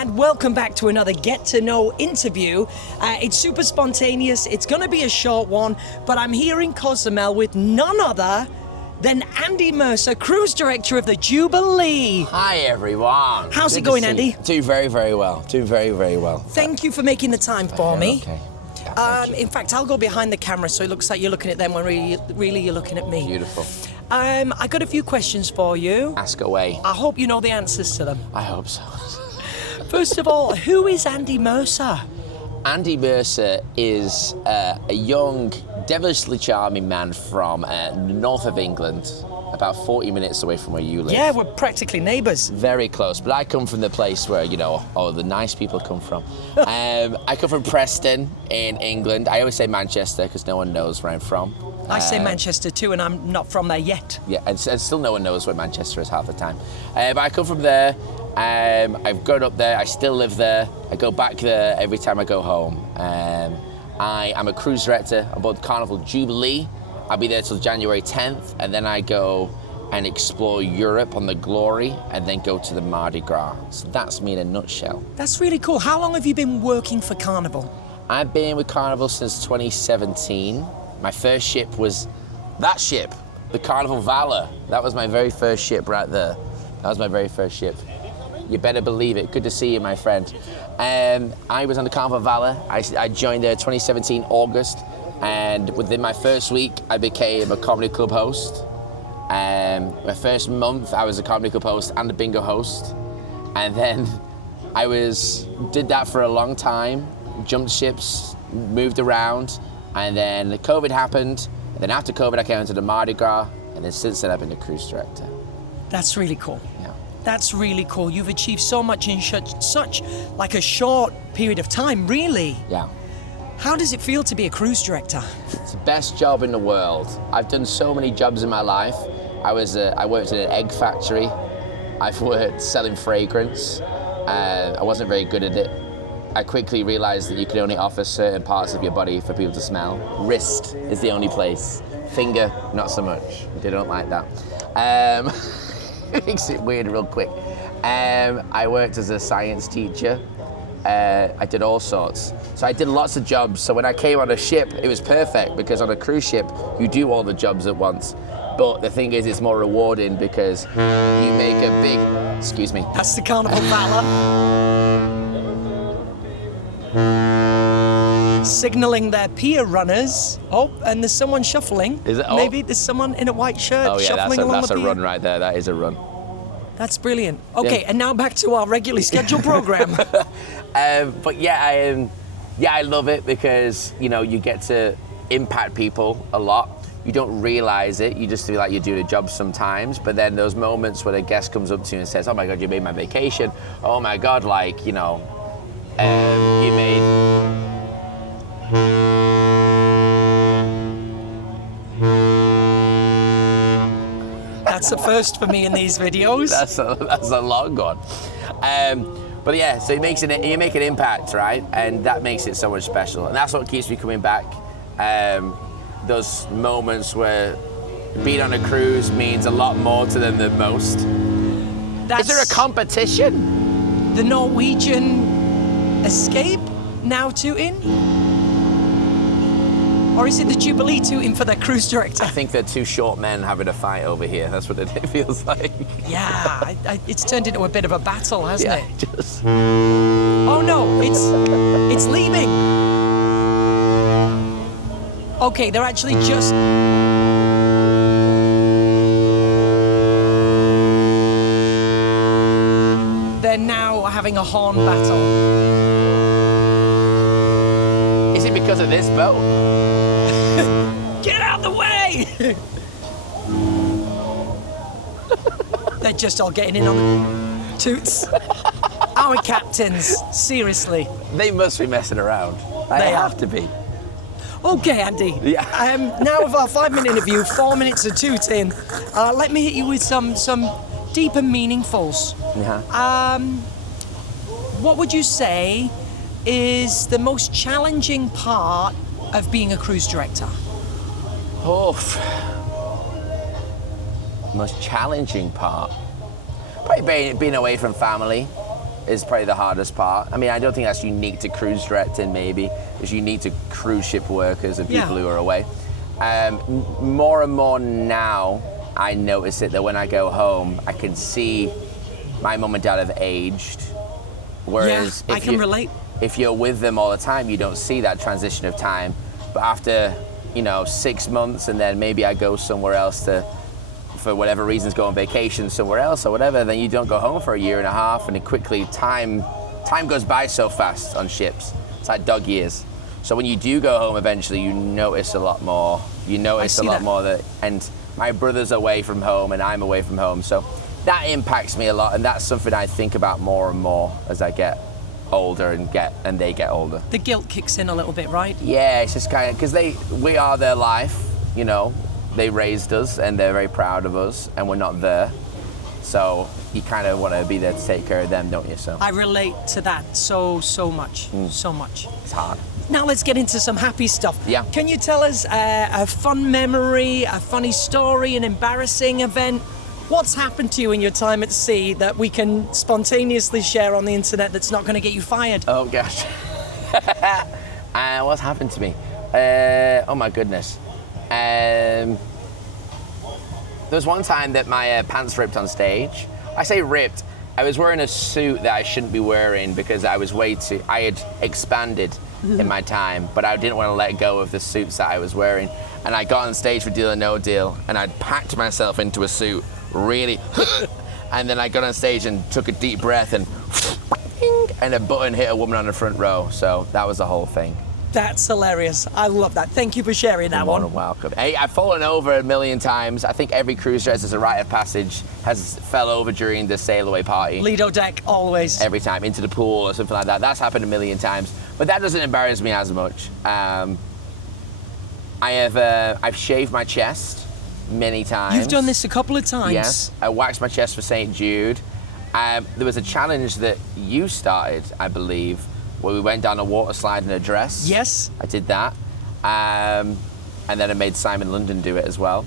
And welcome back to another Get to Know interview. It's super spontaneous. It's going to be a short one, but I'm here in Cozumel with none other than Andy Mercer, Cruise Director of the Jubilee. Hi everyone. How's it going, Andy? Doing very, very well. Doing very, very well. Thank you for making the time for me. Okay. In fact, I'll go behind the camera so it looks like you're looking at them when really you're looking at me. Beautiful. I got a few questions for you. Ask away. I hope you know the answers to them. I hope so. First of all, who is Andy Mercer? Andy Mercer is a young, devilishly charming man from the north of England, about 40 minutes away from where you live. Yeah, we're practically neighbours. Very close, but I come from the place where, the nice people come from. I come from Preston in England. I always say Manchester because no one knows where I'm from. I say Manchester too, and I'm not from there yet. Yeah, and still no one knows where Manchester is half the time. But I come from there. I've grown up there. I still live there. I go back there every time I go home. I am a cruise director on board Carnival Jubilee. I'll be there till January 10th, and then I go and explore Europe on the Glory, and then go to the Mardi Gras. So that's me in a nutshell. That's really cool. How long have you been working for Carnival? I've been with Carnival since 2017. My first ship was that ship, the Carnival Valor. That was my very first ship right there. That was my very first ship. You better believe it. Good to see you, my friend. I was on the Carnival Valor. I joined there 2017 August, and within my first week, I became a comedy club host. My first month, I was a comedy club host and a bingo host, and then I did that for a long time. Jumped ships, moved around, and then COVID happened. And then after COVID, I came into the Mardi Gras, and then since then, I've been a cruise director. That's really cool. Yeah. That's really cool. You've achieved so much in such like a short period of time, really. Yeah. How does it feel to be a cruise director? It's the best job in the world. I've done so many jobs in my life. I worked in an egg factory. I've worked selling fragrance. I wasn't very good at it. I quickly realized that you can only offer certain parts of your body for people to smell. Wrist is the only place. Finger, not so much. They don't like that. It makes it weird real quick. I worked as a science teacher. I did all sorts. So I did lots of jobs. So when I came on a ship, it was perfect because on a cruise ship, you do all the jobs at once. But the thing is, it's more rewarding because you make a big, excuse me. That's the Carnival Valor. Signaling their pier runners. Oh, and there's someone shuffling. Is it? Oh. Maybe there's someone in a white shirt shuffling along the pier. That's a run right there. That is a run. That's brilliant. Okay, Yeah. And now back to our regularly scheduled program. But yeah, I love it because you get to impact people a lot. You don't realize it. You just feel like you're doing a job sometimes. But then those moments when a guest comes up to you and says, "Oh my God, you made my vacation." Oh my God, you made. That's a first for me in these videos. That's a long one. But yeah, so you make an impact, right? And that makes it so much special. And that's what keeps me coming back. Those moments where being on a cruise means a lot more to them than most. Is there a competition? The Norwegian Escape now tooting? Or is it the Jubilee tooting for their cruise director? I think they're two short men having a fight over here. That's what it feels like. Yeah, it's turned into a bit of a battle, hasn't it? Just... Oh no, it's leaving. Okay, they're actually just... They're now having a horn battle. Is it because of this boat? Get out of the way! They're just all getting in on the toots. Our captains, seriously. They must be messing around. They have to be. Okay, Andy. Yeah. Now with our 5-minute interview, 4 minutes of tooting, let me hit you with some deep and meaningfuls. Yeah. What would you say is the most challenging part of being a cruise director? Oh, most challenging part? Probably being away from family. is probably the hardest part. I mean, I don't think that's unique to cruise directing, maybe. It's unique to cruise ship workers and people who are away. More and more now, I notice it that when I go home, I can see my mum and dad have aged. Whereas I can relate. If you're with them all the time, you don't see that transition of time. But after, 6 months, and then maybe I go somewhere else for whatever reasons, go on vacation somewhere else or whatever, then you don't go home for a year and a half, and it quickly, time goes by so fast on ships. It's like dog years. So when you do go home eventually, you notice a lot more. You notice a lot more and my brother's away from home and I'm away from home. So that impacts me a lot, and that's something I think about more and more as I get older and they get older. The guilt kicks in a little bit, right? Yeah, it's just kind of, because we are their life, They raised us and they're very proud of us, and we're not there. So you kind of want to be there to take care of them, don't you? So I relate to that so much, so much. It's hard. Now let's get into some happy stuff. Yeah. Can you tell us a fun memory, a funny story, an embarrassing event? What's happened to you in your time at sea that we can spontaneously share on the internet that's not going to get you fired? Oh gosh. What's happened to me? Oh my goodness. There was one time that my pants ripped on stage. I say ripped. I was wearing a suit that I shouldn't be wearing because I had expanded in my time, but I didn't want to let go of the suits that I was wearing. And I got on stage for Deal or No Deal, and I packed myself into a suit, really, and then I got on stage and took a deep breath, and a button hit a woman on the front row. So that was the whole thing. That's hilarious. I love that. Thank you for sharing that one. You're welcome. Hey, I've fallen over a million times. I think every cruise director as a rite of passage has fell over during the sail away party. Lido deck, always. Every time, into the pool or something like that. That's happened a million times. But that doesn't embarrass me as much. I've shaved my chest many times. You've done this a couple of times. Yes. I waxed my chest for St. Jude. There was a challenge that you started, I believe, where we went down a water slide in a dress. Yes. I did that. And then I made Simon London do it as well.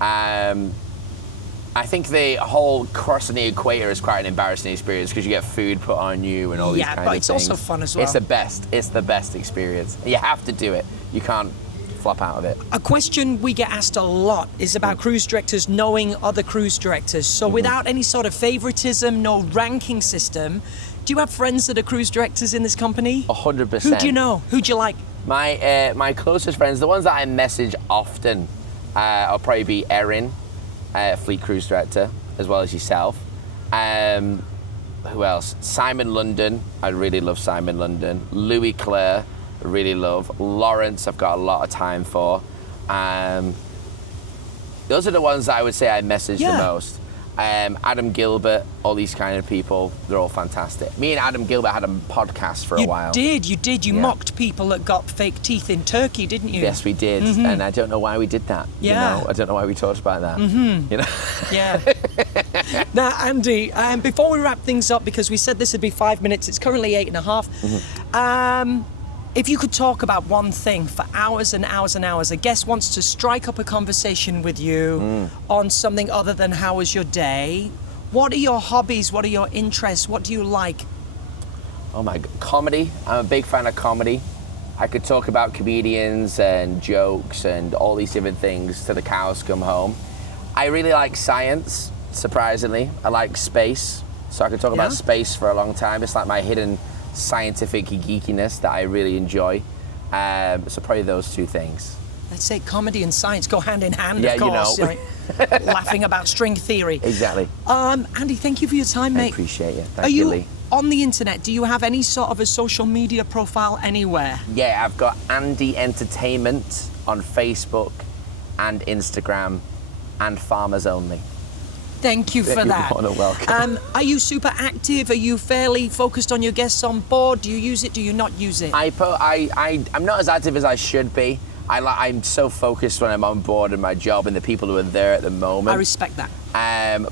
I think the whole crossing the equator is quite an embarrassing experience because you get food put on you and all these kind of things. Yeah, but it's also fun as well. It's the best. It's the best experience. You have to do it. You can't flop out of it. A question we get asked a lot is about cruise directors knowing other cruise directors. So without any sort of favoritism, no ranking system, do you have friends that are cruise directors in this company? 100%. Who do you know? Who do you like? My closest friends, the ones that I message often, will probably be Erin, Fleet Cruise Director, as well as yourself. Who else? Simon London. I really love Simon London. Louis Clare, I really love. Lawrence, I've got a lot of time for. Those are the ones that I would say I message the most. Adam Gilbert, all these kind of people, they're all fantastic. Me and Adam Gilbert had a podcast for a while. You did. You mocked people that got fake teeth in Turkey, didn't you? Yes, we did. And I don't know why we did that. Yeah. I don't know why we talked about that. Yeah. Now, Andy, before we wrap things up, because we said this would be 5 minutes, it's currently 8.5. If you could talk about one thing for hours and hours and hours, a guest wants to strike up a conversation with you on something other than how was your day, what are your hobbies? What are your interests? What do you like? Oh my God, comedy. I'm a big fan of comedy. I could talk about comedians and jokes and all these different things till the cows come home. I really like science, surprisingly. I like space, so I could talk about space for a long time. It's like my hidden scientific geekiness that I really enjoy. So probably those two things. Let's say comedy and science go hand in hand, yeah, of course. You know. Laughing about string theory. Exactly. Andy, thank you for your time, mate. I appreciate it. Thank you, Lee. On the internet, do you have any sort of a social media profile anywhere? Yeah, I've got Andy Entertainment on Facebook and Instagram and Farmers Only. Thank you for that. You're more than welcome. Are you super active? Are you fairly focused on your guests on board? Do you use it? Do you not use it? I'm not as active as I should be. I'm so focused when I'm on board and my job and the people who are there at the moment. I respect that.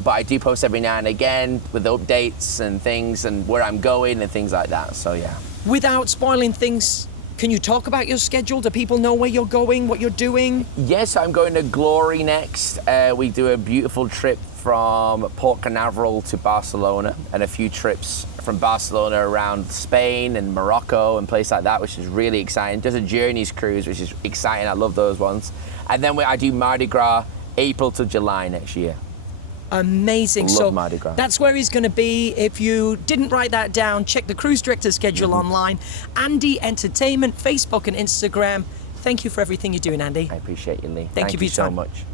But I do post every now and again with updates and things and where I'm going and things like that. So yeah. Without spoiling things, can you talk about your schedule? Do people know where you're going, what you're doing? Yes, I'm going to Glory next. We do a beautiful trip from Port Canaveral to Barcelona, and a few trips from Barcelona around Spain and Morocco and places like that, which is really exciting. Does a Journeys cruise, which is exciting. I love those ones. And then I do Mardi Gras April to July next year. Amazing. Love So Mardi Gras. that's where he's going to be. If you didn't write that down, check the cruise director schedule online. Andy Entertainment, Facebook and Instagram. Thank you for everything you're doing, Andy. I appreciate you, Lee. Thank you for your so time. much.